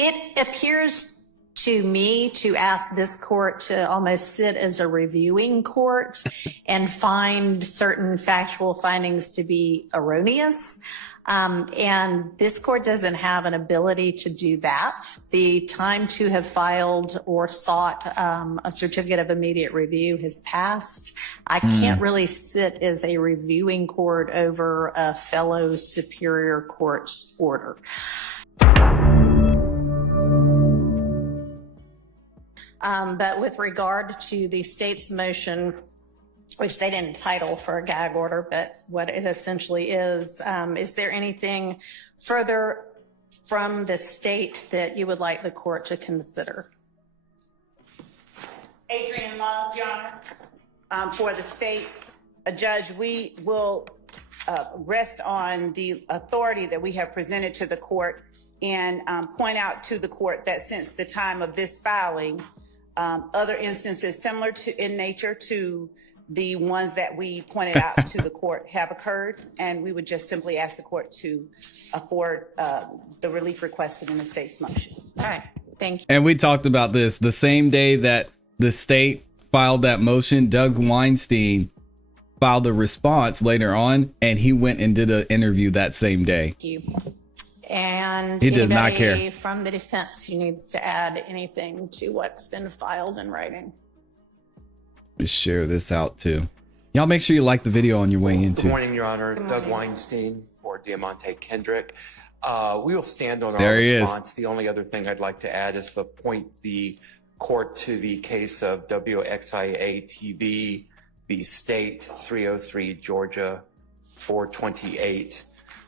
It appears to me to ask this court to almost sit as a reviewing court and find certain factual findings to be erroneous. And this court doesn't have an ability to do that. The time to have filed or sought a certificate of immediate review has passed. I can't really sit as a reviewing court over a fellow superior court's order. But with regard to the state's motion, which they didn't title for a gag order, but what it essentially is there anything further from the state that you would like the court to consider? Adrian Love, Your Honor. For the state, Judge, we will rest on the authority that we have presented to the court and point out to the court that since the time of this filing, other instances similar to in nature to the ones that we pointed out to the court have occurred, and we would just simply ask the court to afford the relief requested in the state's motion. All right, thank you. And we talked about this the same day that the state filed that motion. Doug Weinstein filed a response later on, and he went and did an interview that same day. Thank you. And he does not care. From the defense who needs to add anything to what's been filed in writing. Just share this out too. Y'all make sure you like the video on your way in too. Good morning, Your Honor. Doug Weinstein for Diamante Kendrick. We will stand on our response. The only other thing I'd like to add is to point the court to the case of WXIA TV, the state 303 Georgia 428,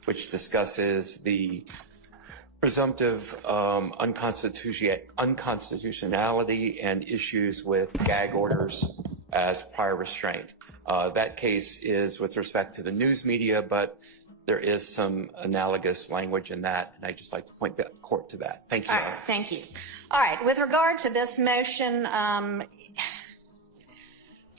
which discusses the presumptive unconstitutionality and issues with gag orders as prior restraint. That case is with respect to the news media, but there is some analogous language in that, and I'd just like to point the court to that. Thank you. All right, thank you. All right, with regard to this motion,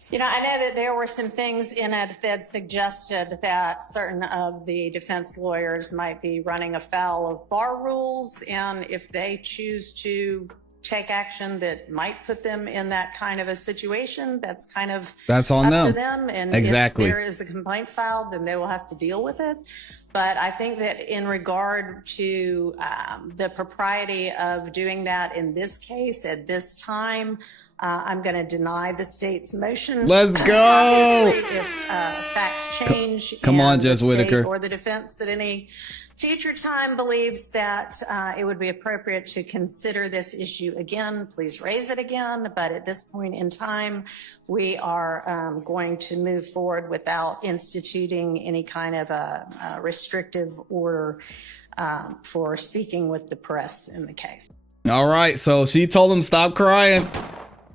you know, I know that there were some things in it that suggested that certain of the defense lawyers might be running afoul of bar rules, and if they choose to take action that might put them in that kind of a situation, that's kind of on up to them. And exactly. If there is a complaint filed, then they will have to deal with it. But I think that in regard to the propriety of doing that in this case at this time, I'm going to deny the state's motion. Let's go. If facts change, come on, Judge Whitaker, or the defense at any future time believes that it would be appropriate to consider this issue again, please raise it again. But at this point in time, we are going to move forward without instituting any kind of a restrictive order for speaking with the press in the case. All right, so she told him stop crying.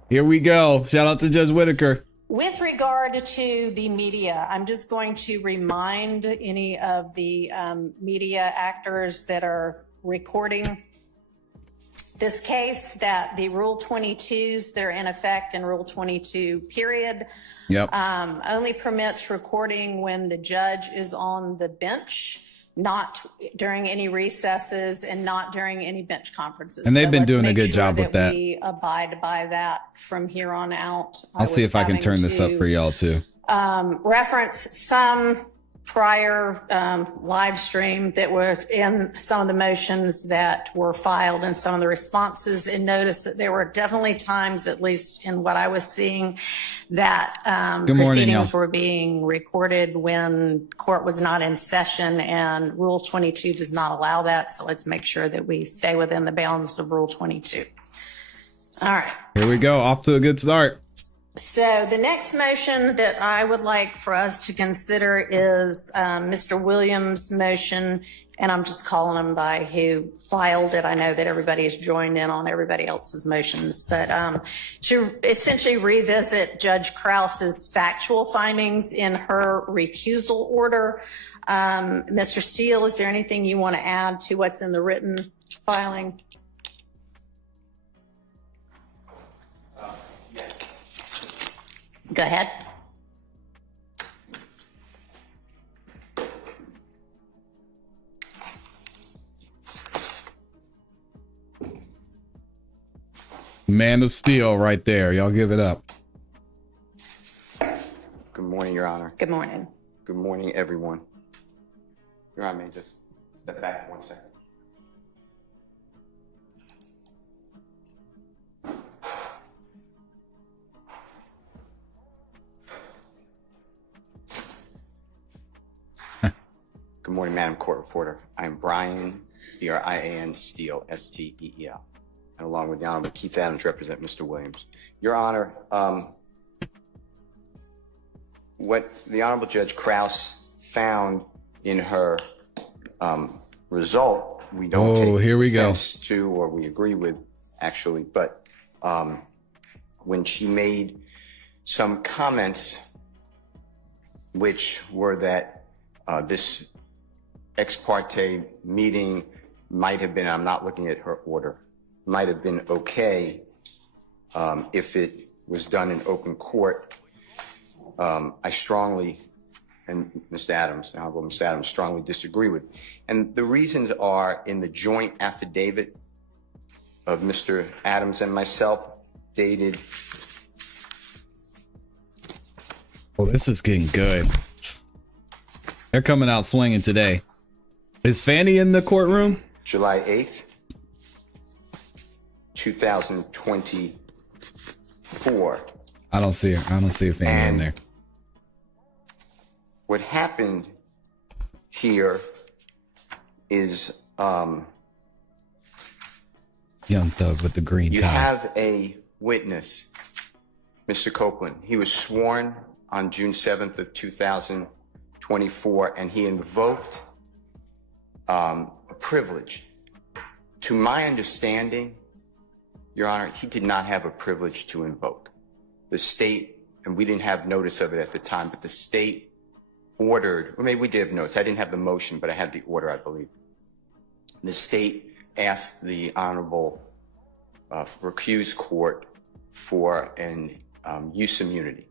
Here we go. Shout out to Judge Whitaker. With regard to the media, I'm just going to remind any of the media actors that are recording this case that the Rule 22s that are in effect in Rule 22 period only permits recording when the judge is on the bench, not during any recesses and not during any bench conferences. And they've been doing a good job with that. We abide by that from here on out. I'll see if I can turn this up for y'all too. Reference some prior live stream that was in some of the motions that were filed and some of the responses, and notice that there were definitely times, at least in what I was seeing, that proceedings were being recorded when court was not in session, and Rule 22 does not allow that. So let's make sure that we stay within the bounds of Rule 22. All right. Here we go. Off to a good start. So the next motion that I would like for us to consider is Mr. Williams' motion, and I'm just calling him by who filed it. I know that everybody has joined in on everybody else's motions, but to essentially revisit Judge Krause's factual findings in her recusal order. Mr. Steele, is there anything you want to add to what's in the written filing? Go ahead. Man of Steel right there. Y'all give it up. Good morning, Your Honor. Good morning. Good morning, everyone. Your Honor, may I just step back for 1 second? Good morning, Madam Court Reporter. I am Brian, B-R-I-A-N, Steele, S-T-E-E-L. And along with the Honorable Keith Adams, represent Mr. Williams. Your Honor, what the Honorable Judge Krause found in her result, we don't take here we go. offense to, or we agree with, actually. But when she made some comments, which were that this ex parte meeting might have been, I'm not looking at her order, might have been okay if it was done in open court. I strongly, and Mr. Adams, Honorable Mr. Adams, strongly disagree with. And the reasons are in the joint affidavit of Mr. Adams and myself, dated. Oh, this is getting good. They're coming out swinging today. Is Fanny in the courtroom? July 8th, 2024. I don't see her. I don't see a Fanny in there. What happened here is Young Thug with the green you tie. have a witness, Mr. Copeland. He was sworn on June 7th of 2024, and he invoked a privilege. To my understanding, Your Honor, he did not have a privilege to invoke. The state, and we didn't have notice of it at the time, but the state ordered, or maybe we did have notice. I didn't have the motion, but I had the order, I believe. The state asked the Honorable recused court for an use immunity.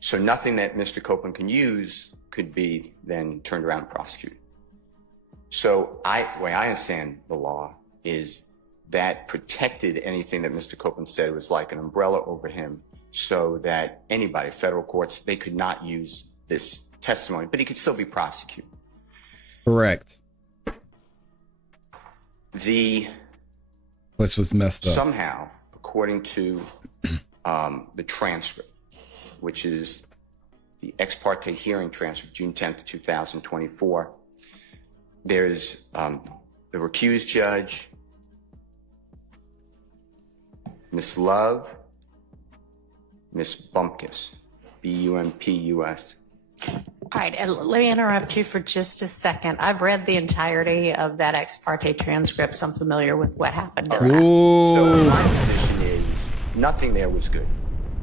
So nothing that Mr. Copeland can use could be then turned around and prosecuted. So the way I understand the law is that protected anything that Mr. Copeland said was like an umbrella over him, so that anybody, federal courts, they could not use this testimony, but he could still be prosecuted. Correct. Which was messed up. Somehow, according to the transcript, which is the ex parte hearing transcript, June 10th, 2024, there's the recused judge, Miss Love, Miss Bumpkus, B-U-M-P-U-S. All right, and let me interrupt you for just a second. I've read the entirety of that ex parte transcript, so I'm familiar with what happened. So my position is nothing there was good.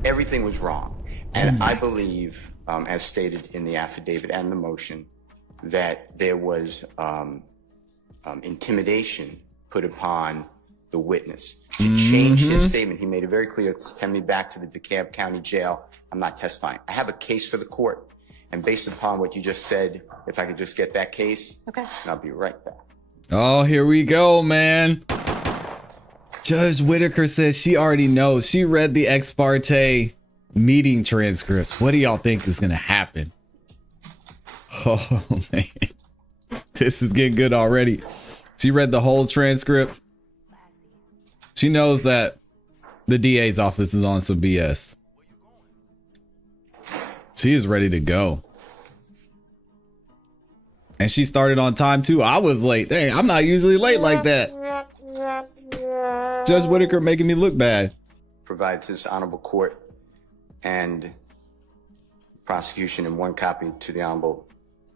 Everything was wrong. And I believe, as stated in the affidavit and the motion, that there was intimidation put upon the witness. To change his statement, he made it very clear, send me back to the DeKalb County Jail. I'm not testifying. I have a case for the court. And based upon what you just said, if I could just get that case, okay, and I'll be right back. Oh, here we go, man. Judge Whitaker says she already knows. She read the ex parte meeting transcripts. What do y'all think is going to happen? Oh, man. This is getting good already. She read the whole transcript. She knows that the DA's office is on some BS. She is ready to go. And she started on time too. I was late. Dang, I'm not usually late like that. Judge Whitaker making me look bad. Provide to this honorable court and prosecution in one copy to the Honorable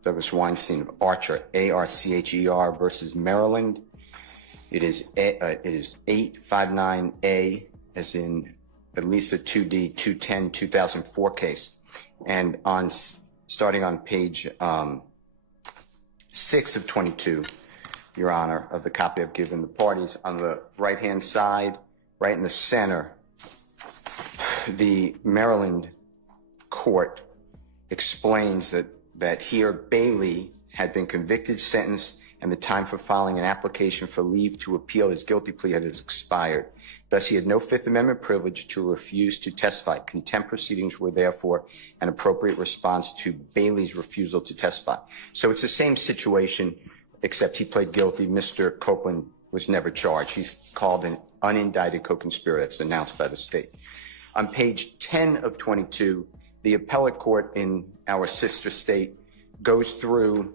Douglas Weinstein of Archer, A-R-C-H-E-R versus Maryland. It is 859A, as in Elisa 2D 210 2004 case. And on starting on page 6 of 22, Your Honor, of the copy I've given the parties, on the right-hand side, right in the center, the Maryland court explains that here Bailey had been convicted, sentenced, and the time for filing an application for leave to appeal his guilty plea had expired. Thus, he had no Fifth Amendment privilege to refuse to testify. Contempt proceedings were therefore an appropriate response to Bailey's refusal to testify. So it's the same situation, except he pled guilty. Mr. Copeland was never charged. He's called an unindicted co-conspirator. That's announced by the state. On page 10 of 22, the appellate court in our sister state goes through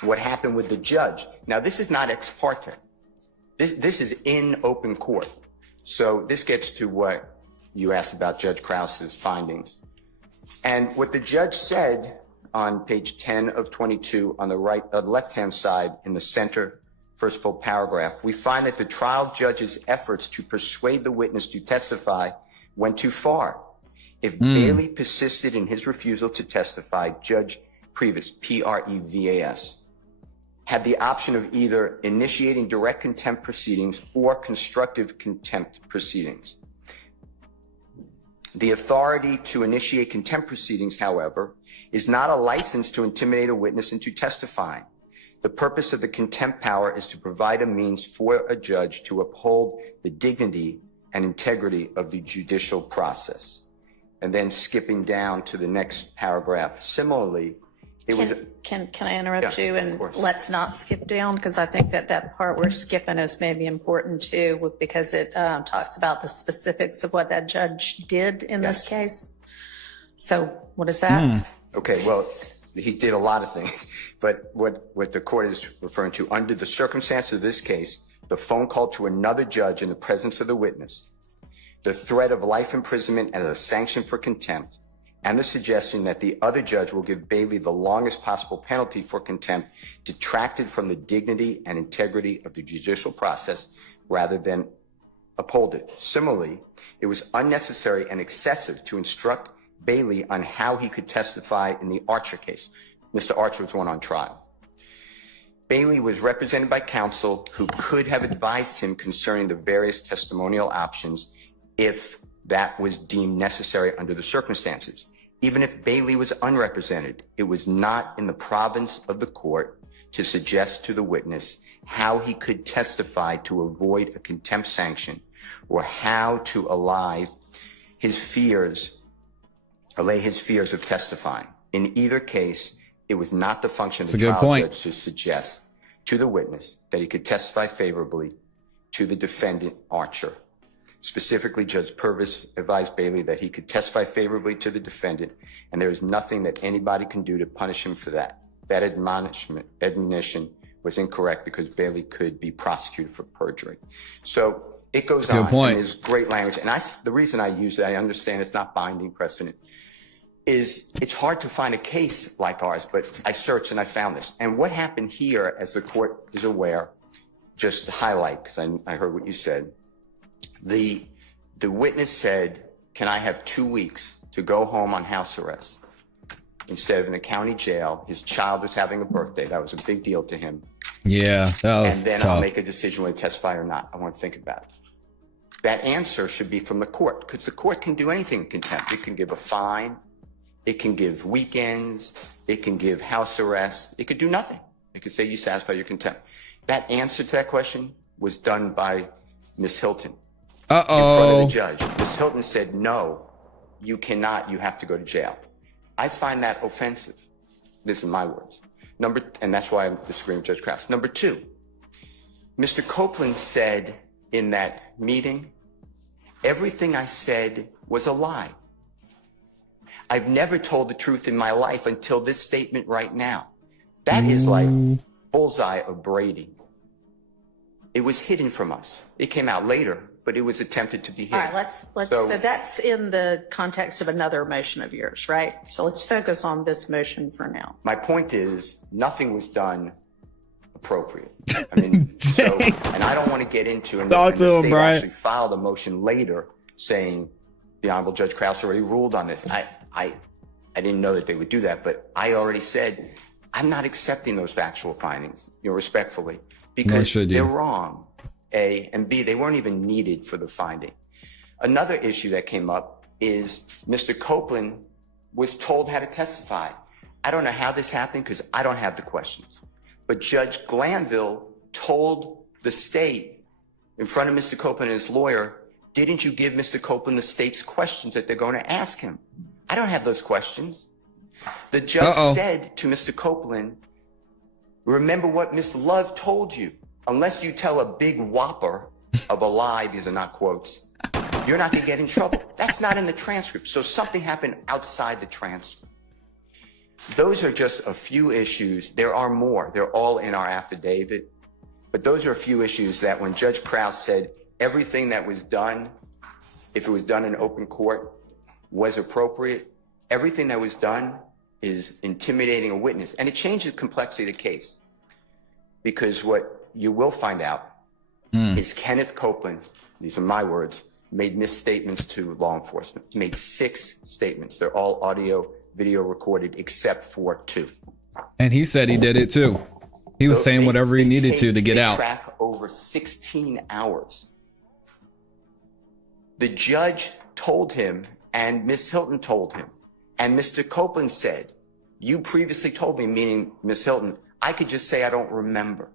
what happened with the judge. Now, this is not ex parte. This is in open court. So this gets to what you asked about Judge Krause's findings. And what the judge said on page 10 of 22 on the left-hand side in the center, first full paragraph, we find that the trial judge's efforts to persuade the witness to testify went too far. If Bailey persisted in his refusal to testify, Judge Prevas, P-R-E-V-A-S, had the option of either initiating direct contempt proceedings or constructive contempt proceedings. The authority to initiate contempt proceedings, however, is not a license to intimidate a witness into testifying. The purpose of the contempt power is to provide a means for a judge to uphold the dignity and integrity of the judicial process. And then skipping down to the next paragraph, similarly, Can I interrupt you? And course. let's not skip down, because I think that part we're skipping is maybe important too, because it talks about the specifics of what that judge did in this case. So what is that? Okay, well, he did a lot of things, but what the court is referring to, under the circumstances of this case, the phone call to another judge in the presence of the witness, the threat of life imprisonment as a sanction for contempt, and the suggestion that the other judge will give Bailey the longest possible penalty for contempt detracted from the dignity and integrity of the judicial process rather than uphold it. Similarly, it was unnecessary and excessive to instruct Bailey on how he could testify in the Archer case. Mr. Archer was one on trial. Bailey was represented by counsel who could have advised him concerning the various testimonial options if that was deemed necessary under the circumstances. Even if Bailey was unrepresented, it was not in the province of the court to suggest to the witness how he could testify to avoid a contempt sanction or how to allay his fears of testifying. In either case, it was not the function of the trial judge to suggest to the witness that he could testify favorably to the defendant, Archer. Specifically, Judge Purvis advised Bailey that he could testify favorably to the defendant, and there is nothing that anybody can do to punish him for that. That admonition was incorrect because Bailey could be prosecuted for perjury. So it goes on, and there's great language. And the reason I use it, I understand it's not binding precedent, is it's hard to find a case like ours, but I searched and I found this. And what happened here, as the court is aware, just to highlight, because I heard what you said, the witness said, can I have 2 weeks to go home on house arrest instead of in the county jail? His child was having a birthday. That was a big deal to him. Yeah, that was And then tough. I'll make a decision whether to testify or not. I want to think about it. That answer should be from the court, because the court can do anything in contempt. It can give a fine. It can give weekends. It can give house arrest. It could do nothing. It could say you satisfy your contempt. That answer to that question was done by Ms. Hilton. In front of the judge. Ms. Hilton said, no, you cannot. You have to go to jail. I find that offensive. This is my words. And that's why I'm disagreeing with Judge Krause. Number two, Mr. Copeland said in that meeting, everything I said was a lie. I've never told the truth in my life until this statement right now. That is like bullseye of Brady. It was hidden from us. It came out later, but it was attempted to be hidden. All right, so that's in the context of another motion of yours, right? So let's focus on this motion for now. My point is, nothing was done appropriate. I mean, and I don't want to get into, and the state actually filed a motion later saying the Honorable Judge Krause already ruled on this. I didn't know that they would do that, but I already said, I'm not accepting those factual findings, respectfully, because they're wrong. A, and B, they weren't even needed for the finding. Another issue that came up is Mr. Copeland was told how to testify. I don't know how this happened because I don't have the questions. But Judge Glanville told the state in front of Mr. Copeland and his lawyer, didn't you give Mr. Copeland the state's questions that they're going to ask him? I don't have those questions. The judge said to Mr. Copeland, remember what Miss Love told you. Unless you tell a big whopper of a lie, these are not quotes, you're not going to get in trouble. That's not in the transcript. So something happened outside the transcript. Those are just a few issues. There are more. They're all in our affidavit. But those are a few issues that when Judge Krause said everything that was done, if it was done in open court, was appropriate, everything that was done is intimidating a witness. And it changes the complexity of the case. Because what you will find out is Kenneth Copeland, these are my words, made misstatements to law enforcement. He made 6 statements. They're all audio, video recorded, except for 2. And he said he did it too. He was saying whatever he needed to get out. Track over 16 hours. The judge told him, and Miss Hilton told him, and Mr. Copeland said, you previously told me, meaning Miss Hilton, I could just say I don't remember.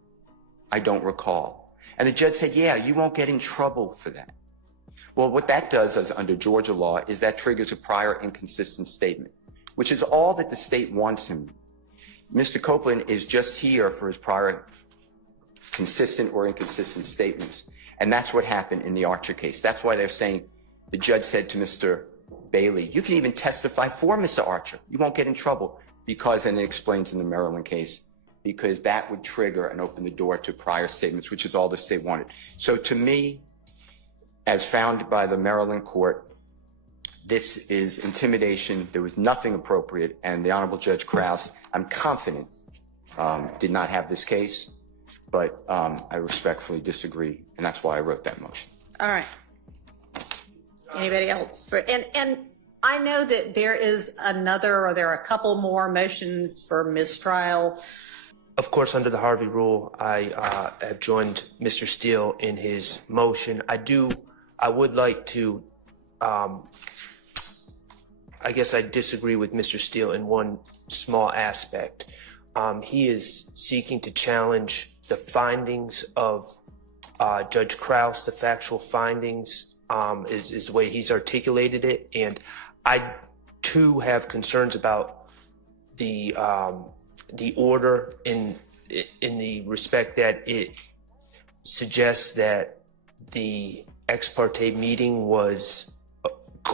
I don't recall. And the judge said, yeah, you won't get in trouble for that. Well, what that does as under Georgia law is that triggers a prior inconsistent statement, which is all that the state wants him. Mr. Copeland is just here for his prior consistent or inconsistent statements. And that's what happened in the Archer case. That's why they're saying the judge said to Mr. Bailey, you can even testify for Mr. Archer. You won't get in trouble because, and it explains in the Maryland case, because that would trigger and open the door to prior statements, which is all the state wanted. So to me, as found by the Maryland court, this is intimidation. There was nothing appropriate. And the Honorable Judge Krause, I'm confident, did not have this case, but I respectfully disagree. And that's why I wrote that motion. All right. Anybody else? And I know that there is another, or there are a couple more motions for mistrial. Of course, under the Harvey rule, I have joined Mr. Steele in his motion. I would like to, I guess I disagree with Mr. Steele in one small aspect. He is seeking to challenge the findings of Judge Krause, the factual findings, is the way he's articulated it. And I too have concerns about the order in the respect that it suggests that the ex parte meeting was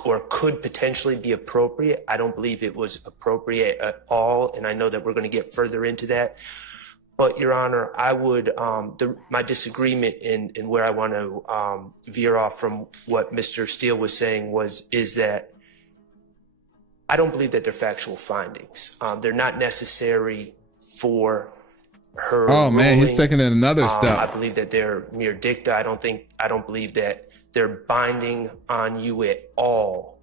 or could potentially be appropriate. I don't believe it was appropriate at all, and I know that we're going to get further into that. But Your Honor, I would my disagreement in where I want to veer off from what Mr. Steele was saying is that I don't believe that they're factual findings. They're not necessary for her. Oh man, ruling. he's taking it another step. I believe that they're mere dicta. I don't believe that they're binding on you at all.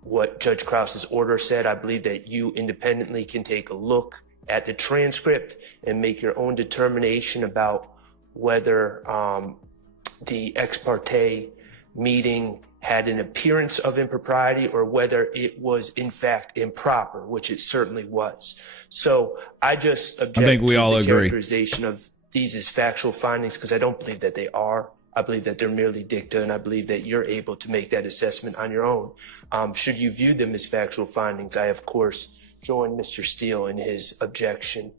What Judge Krause's order said, I believe that you independently can take a look at the transcript and make your own determination about whether the ex parte meeting had an appearance of impropriety or whether it was in fact improper, which it certainly was. So I just object to the characterization of these as factual findings because I don't believe that they are. I believe that they're merely dicta, and I believe that you're able to make that assessment on your own. Should you view them as factual findings, I, of course, join Mr. Steele in his objection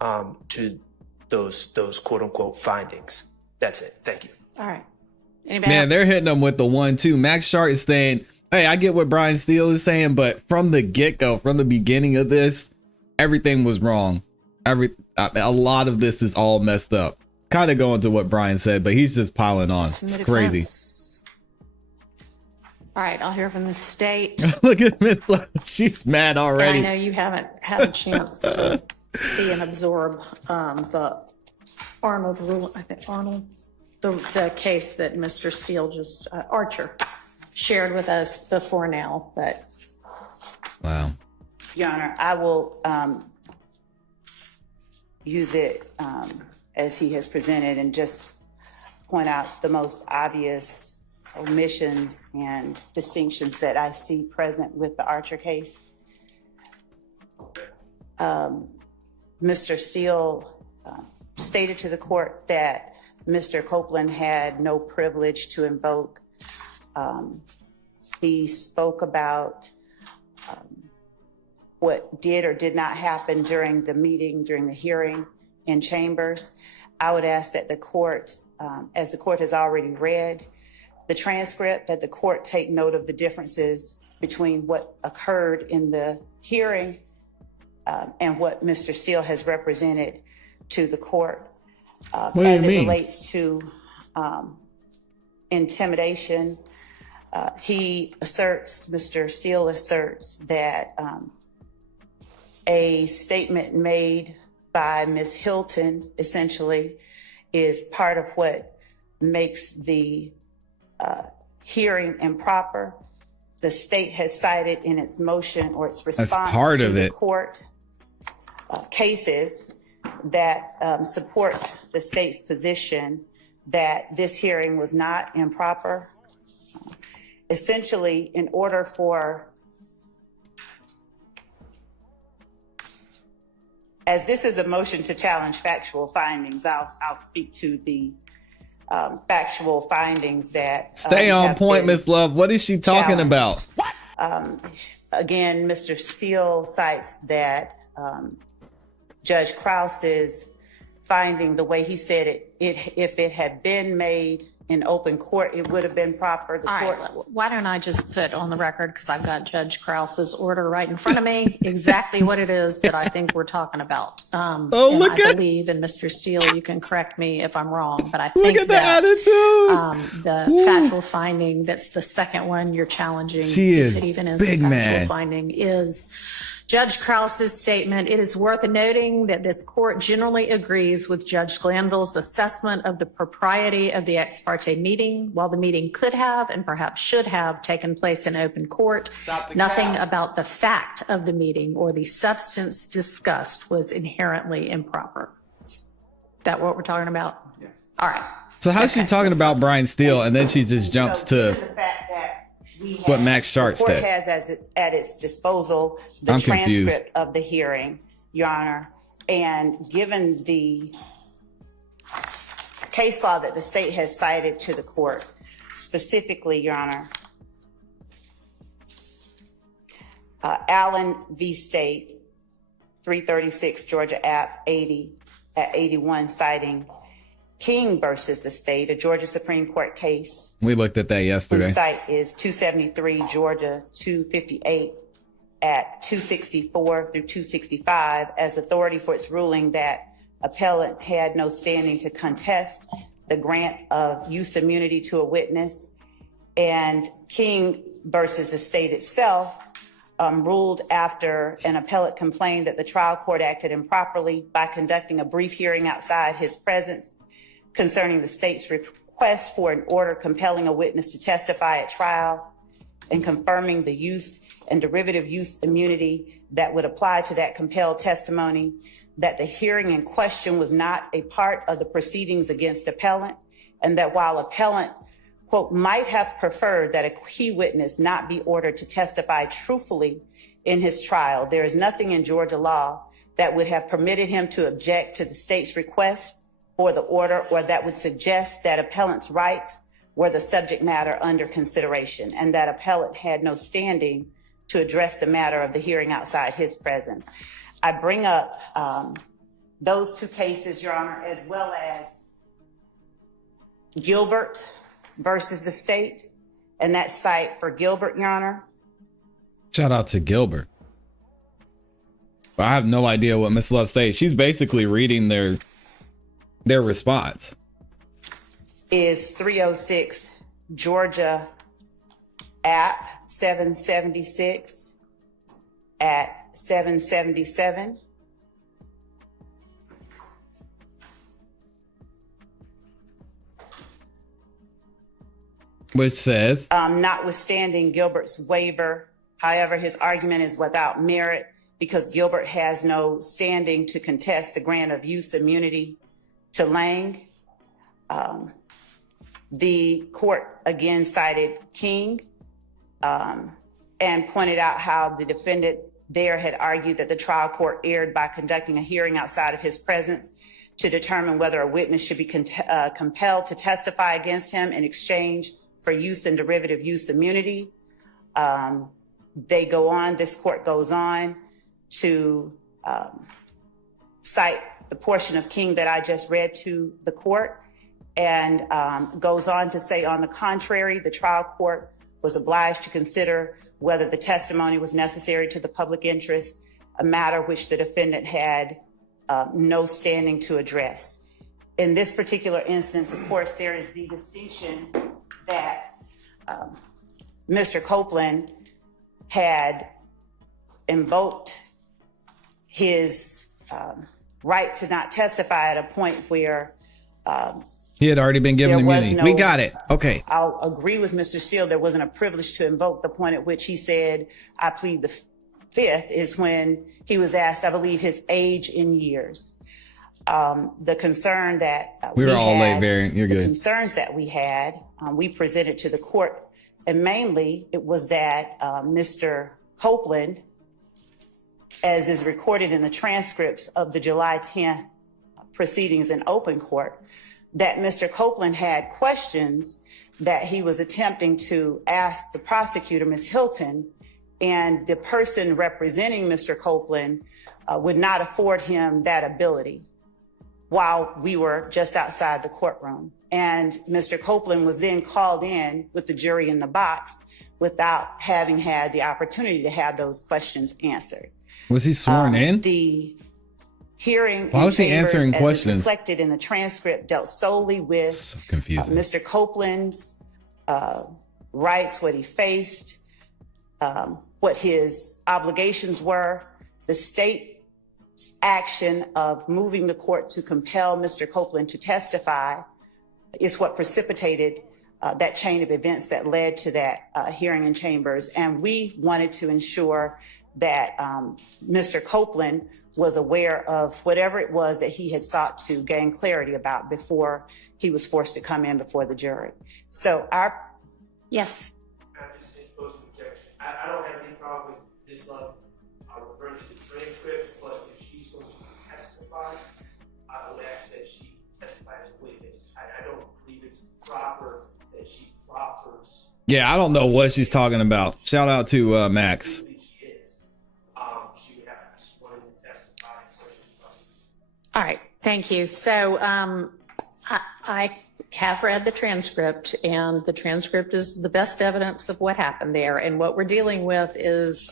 to those quote-unquote findings. That's it. Thank you. All right. Anybody Man, else? they're hitting them with the 1-2. Max Sharp is saying, hey, I get what Brian Steele is saying, but from the get-go, from the beginning of this, everything was wrong. A lot of this is all messed up. Kind of going to what Brian said, but he's just piling on. It's crazy. All right, I'll hear from the state. Look at Miss Love. She's mad already. And I know you haven't had a chance to see and absorb the Arnold rule. I think Arnold, the case that Mr. Steele just Archer shared with us before now. But wow, Your Honor, I will use it as he has presented and just point out the most obvious omissions and distinctions that I see present with the Archer case. Mr. Steele stated to the court that Mr. Copeland had no privilege to invoke. He spoke about what did or did not happen during the meeting, during the hearing in chambers. I would ask that the court, as the court has already read the transcript, that the court take note of the differences between what occurred in the hearing and what Mr. Steele has represented to the court. What do as you it mean? relates to intimidation, Mr. Steele asserts that a statement made by Ms. Hilton essentially is part of what makes the hearing improper. The state has cited in its motion or its response part to of the it. court cases that support the state's position that this hearing was not improper. Essentially, in order for, as this is a motion to challenge factual findings, I'll speak to the factual findings that Stay on have point, been Miss Love. What is she talking challenged. about? Again, Mr. Steele cites that Judge Krause's finding, the way he said it, if it had been made in open court, it would have been proper. The All court, right, why don't I just put on the record, because I've got Judge Krause's order right in front of me, exactly what it is that I think we're talking about. And look I at- believe, and Mr. Steele, you can correct me if I'm wrong, but I Look think at the that attitude. the factual finding, that's the second one you're challenging. She is if it even is big a factual man. finding, is Judge Krause's statement. It is worth noting that this court generally agrees with Judge Glanville's assessment of the propriety of the ex parte meeting. While the meeting could have and perhaps should have taken place in open court, nothing about the fact of the meeting or the substance discussed was inherently improper. Is that what we're talking about? Yes. All right. So how's she talking about Brian Steele and then she just jumps so to given the fact that we have, what Max Sharp the court said? has at its disposal the I'm transcript confused. of the hearing, Your Honor, and given the case law that the state has cited to the court, specifically, Your Honor, Allen v. State, 336 Georgia App 80 at 81, citing King versus the state, a Georgia Supreme Court case. We looked at that The yesterday. site is 273 Georgia 258 at 264 through 265 as authority for its ruling that appellant had no standing to contest the grant of use immunity to a witness. And King versus the state itself ruled after an appellate complained that the trial court acted improperly by conducting a brief hearing outside his presence concerning the state's request for an order compelling a witness to testify at trial and confirming the use and derivative use immunity that would apply to that compelled testimony, that the hearing in question was not a part of the proceedings against appellant, and that while appellant, quote, might have preferred that a key witness not be ordered to testify truthfully in his trial, there is nothing in Georgia law that would have permitted him to object to the state's request for the order or that would suggest that appellant's rights were the subject matter under consideration and that appellant had no standing to address the matter of the hearing outside his presence. I bring up those two cases, Your Honor, as well as Gilbert versus the state, and that site for Gilbert, Your Honor. Shout out to Gilbert. I have no idea what Miss Love states. She's basically reading their response. Is 306 Georgia App 776 at 777. Which says, Notwithstanding Gilbert's waiver, however, his argument is without merit because Gilbert has no standing to contest the grant of use immunity to Lang. The court again cited King and pointed out how the defendant there had argued that the trial court erred by conducting a hearing outside of his presence to determine whether a witness should be compelled to testify against him in exchange for use and derivative use immunity. This court goes on to cite the portion of King that I just read to the court, and goes on to say, on the contrary, the trial court was obliged to consider whether the testimony was necessary to the public interest, a matter which the defendant had no standing to address. In this particular instance, of course, there is the distinction that Mr. Copeland had invoked his right to not testify at a point where he had already been given immunity. We got it. Okay. I'll agree with Mr. Steele. There wasn't a privilege to invoke. The point at which he said, I plead the fifth, is when he was asked, I believe, his age in years. The concern that we were all late, Variant. You're good. The concerns that we had, we presented to the court, and mainly it was that Mr. Copeland, as is recorded in the transcripts of the July 10th proceedings in open court, that Mr. Copeland had questions that he was attempting to ask the prosecutor, Ms. Hilton, and the person representing Mr. Copeland would not afford him that ability while we were just outside the courtroom. And Mr. Copeland was then called in with the jury in the box without having had the opportunity to have those questions answered. Was he sworn in? The hearing, why was he answering questions? Reflected in the transcript, dealt solely with Mr. Copeland's rights, what he faced, what his obligations were. The state's action of moving the court to compel Mr. Copeland to testify is what precipitated that chain of events that led to that hearing in chambers. And we wanted to ensure that Mr. Copeland was aware of whatever it was that he had sought to gain clarity about before he was forced to come in before the jury. So Yes. I'm just interposing objection. I don't have any problem with this love. I'll refer to the transcript, but if she's going to testify, I would ask that she testify as a witness. I don't believe it's proper that she proffers. Yeah, I don't know what she's talking about. Shout out to Max. All right, thank you. So I have read the transcript, and the transcript is the best evidence of what happened there. And what we're dealing with is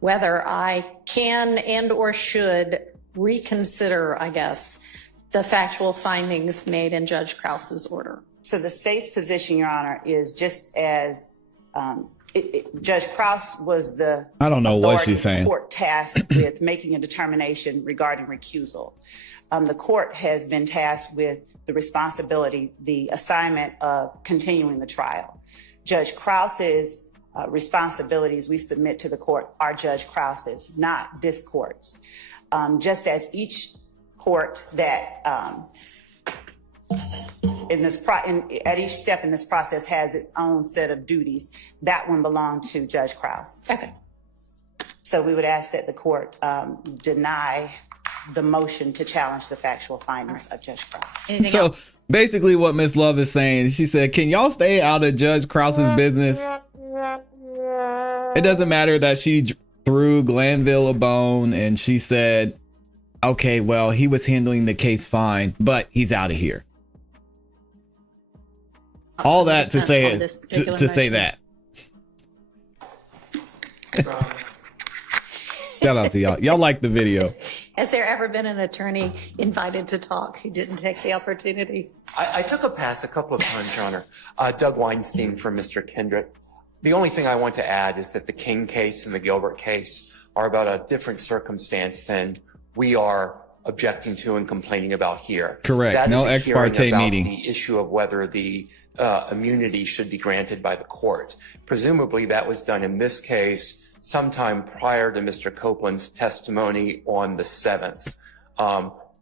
whether I can and or should reconsider, I guess, the factual findings made in Judge Krause's order. So the state's position, Your Honor, is just as Judge Krause was the I don't know what she's saying. Court tasked with making a determination regarding recusal. The court has been tasked with the responsibility, the assignment of continuing the trial. Judge Krause's responsibilities we submit to the court are Judge Krause's, not this court's. Just as each court that at each step in this process has its own set of duties, that one belonged to Judge Krause. Okay. So we would ask that the court deny the motion to challenge the factual findings of Judge Krause. So basically what Ms. Love is saying, she said, can y'all stay out of Judge Krause's business? It doesn't matter that she threw Glanville a bone and she said, okay, well, he was handling the case fine, but he's out of here. All that to say it, to say that. Shout out to y'all. Y'all like the video. Has there ever been an attorney invited to talk who didn't take the opportunity? I took a pass a couple of times, Your Honor. Doug Weinstein for Mr. Kendrick. The only thing I want to add is that the King case and the Gilbert case are about a different circumstance than we are objecting to and complaining about here. Correct. That No is ex a hearing parte about meeting. The issue of whether the immunity should be granted by the court. Presumably that was done in this case sometime prior to Mr. Copeland's testimony on the 7th.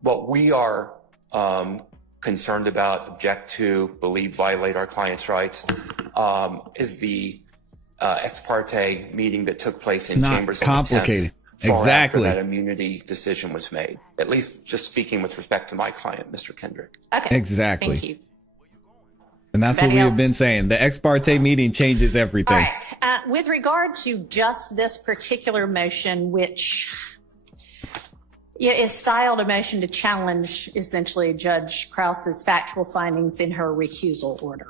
What we are concerned about, object to, believe violate our client's rights is the ex parte meeting that took place It's in not chambers complicated. on the 10th, far Exactly. after that immunity decision was made. At least just speaking with respect to my client, Mr. Kendrick. Okay. Exactly. Thank you. And that's what we have been saying. The ex parte meeting changes everything. All right. With regard to just this particular motion, which is styled a motion to challenge essentially Judge Krause's factual findings in her recusal order.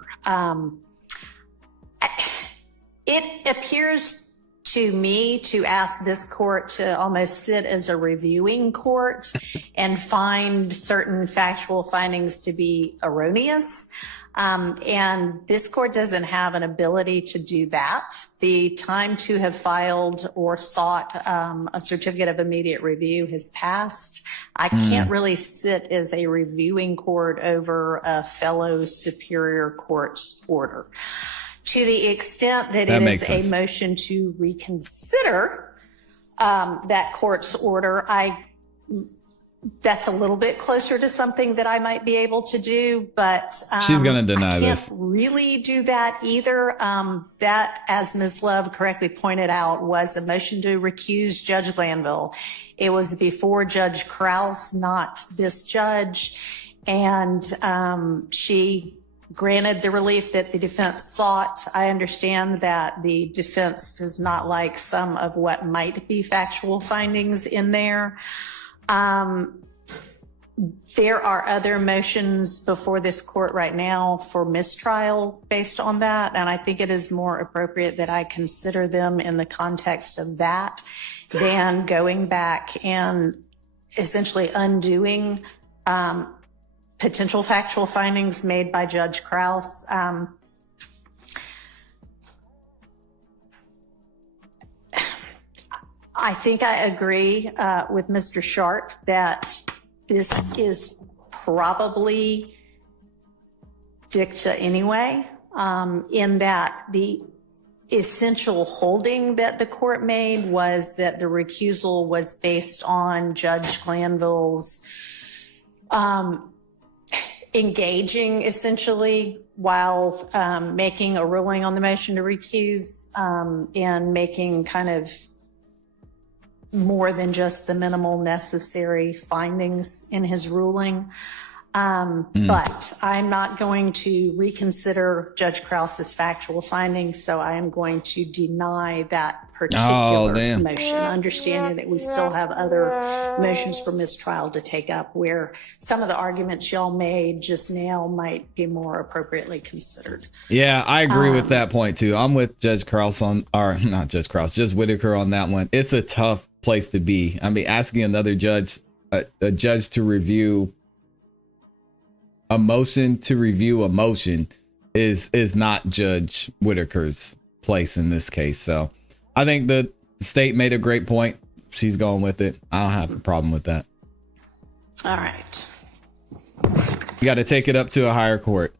It appears to me to ask this court to almost sit as a reviewing court and find certain factual findings to be erroneous. And this court doesn't have an ability to do that. The time to have filed or sought a certificate of immediate review has passed. I can't really sit as a reviewing court over a fellow superior court's order. To the extent that it is a motion to reconsider that court's order, that's a little bit closer to something that I might be able to do, but she's going to deny this. I can't really do that either. That, as Ms. Love correctly pointed out, was a motion to recuse Judge Glanville. It was before Judge Krause, not this judge, and she granted the relief that the defense sought. I understand that the defense does not like some of what might be factual findings in there. There are other motions before this court right now for mistrial based on that, and I think it is more appropriate that I consider them in the context of that than going back and essentially undoing potential factual findings made by Judge Krause. I think I agree with Mr. Sharp that this is probably dicta anyway, in that the essential holding that the court made was that the recusal was based on Judge Glanville's engaging essentially while making a ruling on the motion to recuse and making kind of more than just the minimal necessary findings in his ruling. But I'm not going to reconsider Judge Krause's factual findings, so I am going to deny that particular motion, understanding that we still have other motions for mistrial to take up where some of the arguments y'all made just now might be more appropriately considered. Yeah, I agree with that point too. I'm with Judge Krause not Judge Krause, just Whitaker on that one. It's a tough place to be. I mean, asking another judge, a judge to review a motion to review a motion is not Judge Whitaker's place in this case. So I think the state made a great point. She's going with it. I don't have a problem with that. All right. You got to take it up to a higher court.